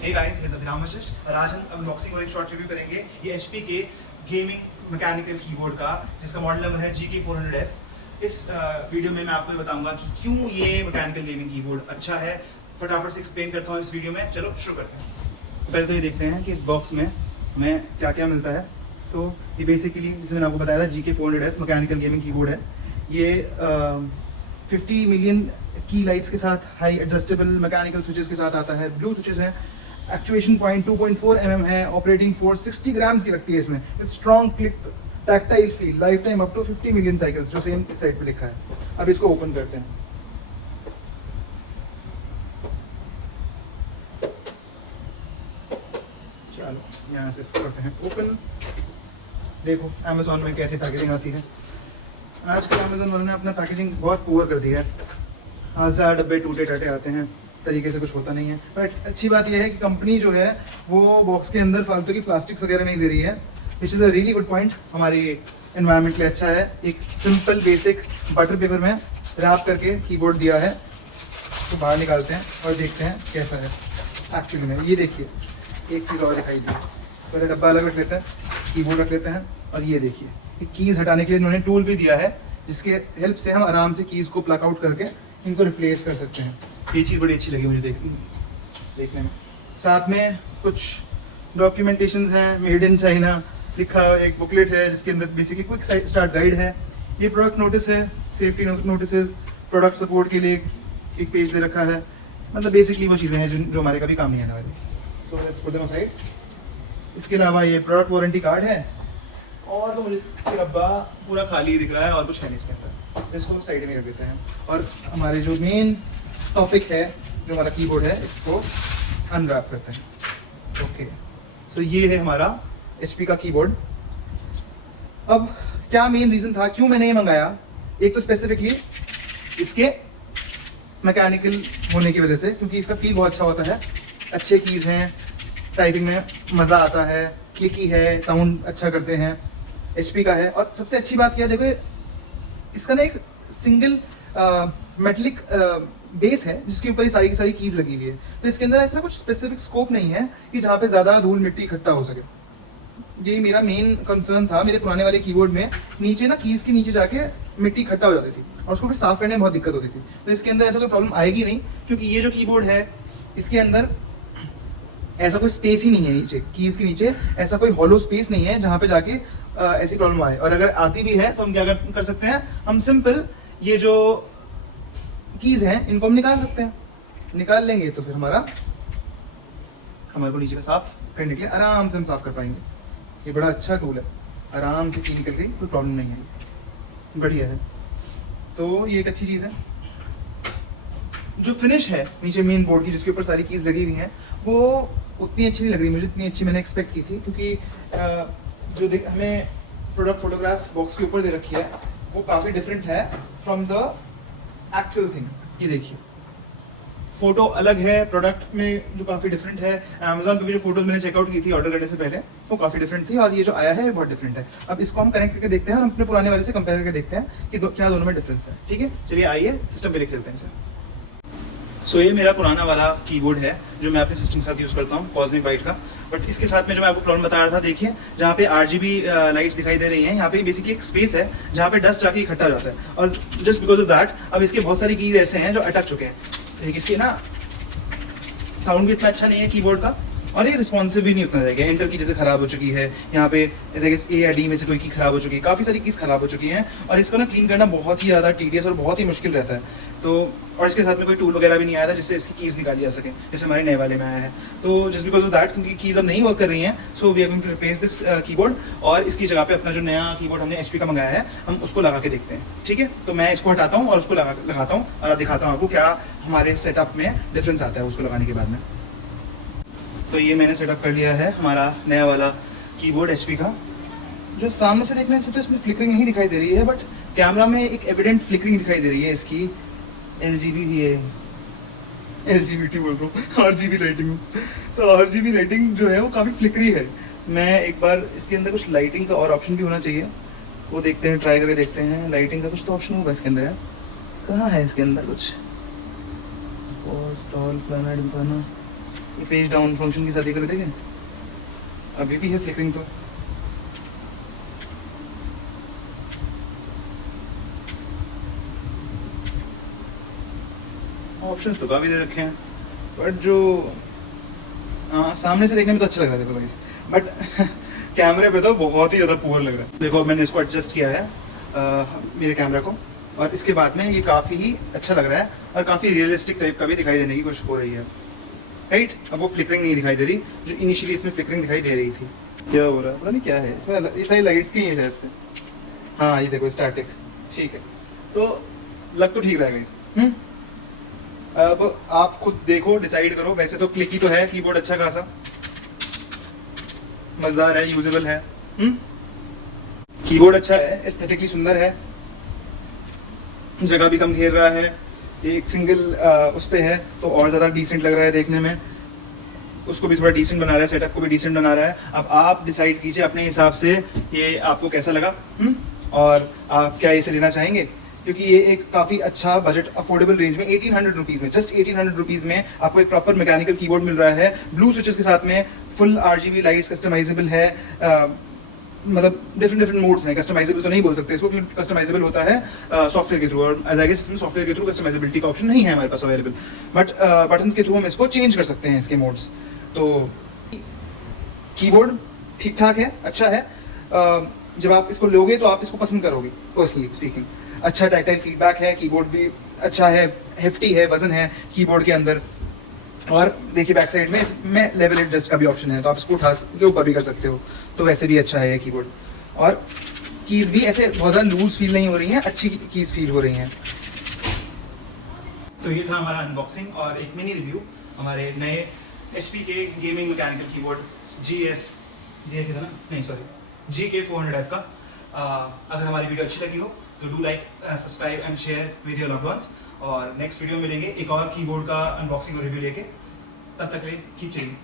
Hey guys, मैं अभिराम वशिष्ठ और आज हम अनबॉक्सिंग और एक शॉर्ट रिव्यू करेंगे ये HP के गेमिंग मैकेनिकल कीबोर्ड का, जिसका मॉडल नंबर है GK400F। इस वीडियो में मैं आपको ये बताऊंगा कि क्यों ये मैकेनिकल गेमिंग कीबोर्ड अच्छा है। फटाफट से एक्सप्लेन करता हूँ इस वीडियो में। चलो शुरू करते हैं। पहले तो ये देखते हैं कि इस बॉक्स में हमें क्या क्या मिलता है। तो ये बेसिकली, जैसे मैंने आपको बताया था, GK400F मैकेनिकल गेमिंग कीबोर्ड है। ये 50 मिलियन की लाइट्स के साथ, हाई एडजस्टेबल मैकेनिकल स्विचेस के साथ आता है। ब्लू स्विचेस हैं, एक्चुएशन पॉइंट 2.4 mm है, ऑपरेटिंग फोर्स 60 ग्राम्स की रखती है इसमें। With strong click, tactile feel, life time up to 50 million cycles, जो सेम इस साइड पे लिखा है। अब इसको ओपन करते हैं। चलो यहाँ से इसको करते हैं ओपन। देखो अमेजोन में कैसे पैकेजिंग आती है। आजकल अमेजोन वालों ने अपना पैकेजिंग बहुत पुअर कर दिया है। हजार डब्बे टूटे टाटे आते हैं, तरीके से कुछ होता नहीं है। बट अच्छी बात यह है कि कंपनी जो है वो बॉक्स के अंदर फालतू की प्लास्टिक्स वगैरह नहीं दे रही है, which is a really good point. हमारी एनवायरनमेंट के लिए अच्छा है। एक सिंपल बेसिक बटर पेपर में रैप करके कीबोर्ड दिया है। इसको बाहर निकालते हैं और देखते हैं कैसा है एक्चुअली में। ये देखिए, एक चीज़ और दिखाई दी है। पहले डब्बा अलग रख लेते हैं, कीबोर्ड रख लेते हैं, और ये देखिए, ये कीज़ हटाने के लिए इन्होंने टूल भी दिया है, जिसके हेल्प से हम आराम से कीज़ को प्लग आउट करके इनको रिप्लेस कर सकते हैं। ये चीज़ बड़ी अच्छी लगी मुझे देखने में। साथ में कुछ डॉक्यूमेंटेशंस हैं, मेड इन चाइना लिखा एक बुकलेट है, जिसके अंदर बेसिकली क्विक स्टार्ट गाइड है। ये प्रोडक्ट नोटिस है, सेफ्टी नोटिस, प्रोडक्ट सपोर्ट के लिए एक पेज दे रखा है। मतलब बेसिकली वो चीज़ें हैं जो हमारे कभी काम नहीं आने वाली। So let's put them aside. इसके अलावा ये प्रोडक्ट वारंटी कार्ड है, और तो मुझे इसका डब्बा पूरा खाली दिख रहा है और कुछ है नहीं इसके अंदर। इसको साइड में रख देते हैं और हमारे जो मेन टॉपिक है, जो हमारा कीबोर्ड है, इसको अनरैप करते हैं। ओके, सो ये है हमारा HP का कीबोर्ड। अब क्या मेन रीज़न था क्यों मैंने ये मंगाया? एक तो स्पेसिफिकली इसके मैकेनिकल होने की वजह से, क्योंकि इसका फील बहुत अच्छा होता है। अच्छे कीज़ हैं, टाइपिंग में मज़ा आता है, क्लिकी है, साउंड अच्छा करते हैं। HP का है, और सबसे अच्छी बात क्या है, देखो इसका ना एक सिंगल मेटलिक बेस है, जिसके ऊपर ये सारी की सारी कीज़ लगी हुई है। तो इसके अंदर ऐसा कुछ स्पेसिफिक स्कोप नहीं है कि जहाँ पे ज़्यादा धूल मिट्टी इकट्ठा हो सके। यही मेरा मेन कंसर्न था। मेरे पुराने वाले कीबोर्ड में नीचे ना कीज़ के नीचे जाके मिट्टी इकट्ठा हो जाती थी, और उसको फिर साफ करने में बहुत दिक्कत होती थी। तो इसके अंदर ऐसा कोई प्रॉब्लम आएगी नहीं, क्योंकि ये जो कीबोर्ड है, इसके अंदर ऐसा कोई स्पेस ही नहीं है नीचे, कीज़ के नीचे ऐसा कोई हॉलो स्पेस नहीं है जहाँ पे जाके ऐसी प्रॉब्लम आए। और अगर आती भी है तो हम क्या कर सकते हैं, हम सिंपल ये जो कीज़ हैं इनको हम निकाल सकते हैं। निकाल लेंगे तो फिर हमारे को नीचे का साफ करने के लिए आराम से हम साफ कर पाएंगे। ये बड़ा अच्छा टूल है, आराम से की निकल गई, कोई प्रॉब्लम नहीं है, बढ़िया है। तो ये एक अच्छी चीज़ है। जो फिनिश है नीचे मेन बोर्ड की, जिसके ऊपर सारी कीज़ लगी हुई हैं, वो उतनी अच्छी नहीं लग रही मुझे, इतनी अच्छी मैंने एक्सपेक्ट की थी। क्योंकि जो हमें प्रोडक्ट फोटोग्राफ बॉक्स के ऊपर दे रखी है, वो काफ़ी डिफरेंट है फ्रॉम द एक्चुअल थिंग। ये देखिए, फ़ोटो अलग है प्रोडक्ट में, जो काफ़ी डिफरेंट है। अमेजोन पे भी जो फोटोज़ मैंने चेकआउट की थी ऑर्डर करने से पहले, वो काफ़ी डिफरेंट थी, और ये जो आया है बहुत डिफरेंट है। अब इसको हम कनेक्ट करके देखते हैं और अपने पुराने वाले से कंपेयर करके देखते हैं कि क्या दोनों में डिफरेंस है। ठीक है, चलिए आइए सिस्टम पे देख लेते हैं इसे। सो ये मेरा पुराना वाला कीबोर्ड है, जो मैं अपने सिस्टम के साथ यूज़ करता हूँ, कॉस्मिक बाइट का। बट इसके साथ में जो मैं आपको प्रॉब्लम बता रहा था, देखिए जहाँ पे RGB लाइट्स दिखाई दे रही हैं, यहाँ पे बेसिकली एक स्पेस है जहाँ पे डस्ट जाके इकट्ठा हो जाता है। और जस्ट बिकॉज ऑफ दैट अब इसके बहुत सारी कीज़ ऐसे हैं जो अटक चुके हैं। देखिए, इसकी ना साउंड भी इतना अच्छा नहीं है कीबोर्ड का, और ये रिस्पॉन्सिव भी नहीं उतना रहेगा। एंटर की जैसे ख़राब हो चुकी है, यहाँ पे जैसे A या D में से कोई की ख़राब हो चुकी है, काफ़ी सारी कीज़ ख़राब हो चुकी हैं, और इसको ना क्लीन करना बहुत ही ज़्यादा टीडियस और बहुत ही मुश्किल रहता है। तो और इसके साथ में कोई टूल वगैरह भी नहीं आया था जिससे इसकी कीज़ निकाली जा सके, जैसे हमारे नए वाले में आया है। तो जस्ट बिकॉज ऑफ दैट, क्योंकि कीज़ अब नहीं वर्क कर रही हैं, so we are going to replace this keyboard, और इसकी जगह पे अपना जो नया कीबोर्ड हमने HP का मंगाया है, हम उसको लगा के देखते हैं। ठीक है, तो मैं इसको हटाता हूँ और उसको लगाता हूँ, और दिखाता हूँ आपको क्या हमारे सेटअप में डिफरेंस आता है उसको लगाने के बाद में। तो ये मैंने सेटअप कर लिया है हमारा नया वाला कीबोर्ड HP का। जो सामने से देखने से तो इसमें फ्लिकरिंग नहीं दिखाई दे रही है, बट कैमरा में एक एविडेंट फ्लिकरिंग दिखाई दे रही है इसकी। LGB भी है, LGBT बोल रहा हूँ, RGB लाइटिंग। तो RGB लाइटिंग जो है वो काफ़ी फ्लिकरी है। मैं एक बार इसके अंदर कुछ लाइटिंग का और ऑप्शन भी होना चाहिए, वो देखते हैं, ट्राई करके देखते हैं। लाइटिंग का कुछ तो ऑप्शन होगा इसके अंदर यार, कहाँ है इसके अंदर कुछ? पॉज, टॉल, फ्लाना, डिम्पाना, ये पेज डाउन फंक्शन के साथ ये कर देंगे, अभी भी है फ्लिकरिंग तो। ऑप्शंस तो काफ़ी दे रखे हैं, बट जो सामने से देखने में तो अच्छा लग रहा है देखो गाइस, बट कैमरे पे तो बहुत ही ज़्यादा पुअर लग रहा है। देखो अब मैंने इसको एडजस्ट किया है मेरे कैमरा को, और इसके बाद में ये काफ़ी ही अच्छा लग रहा है और काफ़ी रियलिस्टिक टाइप का भी दिखाई देने की कोशिश हो रही है, राइट। अब वो फ्लिकरिंग नहीं दिखाई दे रही जो इनिशियली इसमें फ्लिकरिंग दिखाई दे रही थी। क्या हो रहा है पता नहीं क्या है इसमें, ये सारी लाइट्स की है शायद से। हाँ ये देखो स्टैटिक, ठीक है, तो लग तो ठीक रहेगा इस। अब आप खुद देखो, डिसाइड करो। वैसे तो क्लिकी तो है कीबोर्ड अच्छा खासा, मजेदार है, यूजेबल है। कीबोर्ड अच्छा है, एस्थेटिकली सुंदर है, जगह भी कम घेर रहा है, एक सिंगल उस पे है तो और ज़्यादा डिसेंट लग रहा है देखने में। उसको भी थोड़ा डिसेंट बना रहा है, सेटअप को भी डिसेंट बना रहा है। अब आप डिसाइड कीजिए अपने हिसाब से ये आपको कैसा लगा, और आप क्या इसे लेना चाहेंगे, क्योंकि ये एक काफ़ी अच्छा बजट अफोर्डेबल रेंज में 1800 रुपीज़ में, जस्ट 1800 रुपीज़ में आपको एक प्रॉपर मैकेनिकल कीबोर्ड मिल रहा है, ब्लू स्विचेस के साथ में, फुल RGB लाइट्स, कस्टमाइजेबल है, मतलब डिफरेंट मोड्स हैं। कस्टमाइजेबल तो नहीं बोल सकते इसको, क्योंकि कस्टमाइजेबल होता है सॉफ्टवेयर के थ्रू, और आई गेस इसमें सॉफ्टवेयर के थ्रू कस्टमाइजेबिलिटी का ऑप्शन नहीं है हमारे पास अवेलेबल, बट बटन्स के थ्रू हम इसको चेंज कर सकते हैं इसके मोड्स। तो कीबोर्ड ठीक ठाक है, अच्छा है। जब आप इसको लोगे तो आप इसको पसंद करोगे, पर्सनली स्पीकिंग। अच्छा टैक्टाइल फीडबैक है, कीबोर्ड भी अच्छा है, हेफ्टी है, वजन है कीबोर्ड के अंदर। और देखिए बैक साइड में इसमें लेवल एडजस्ट का भी ऑप्शन है, तो आप इसको उठा के ऊपर भी कर सकते हो, तो वैसे भी अच्छा है ये कीबोर्ड। और कीज़ भी ऐसे बहुत ज़्यादा लूज फील नहीं हो रही हैं, अच्छी कीज़ फील हो रही हैं। तो ये था हमारा अनबॉक्सिंग और एक मिनी रिव्यू हमारे नए HP के गेमिंग मैकेनिकल कीबोर्ड GF था ना, नहीं सॉरी GK400F का। अगर हमारी वीडियो अच्छी लगी हो तो do like, subscribe and share with your loved ones, और नेक्स्ट वीडियो मिलेंगे एक और कीबोर्ड का अनबॉक्सिंग और रिव्यू लेके। तब तक के लिए कीप चेंजिंग।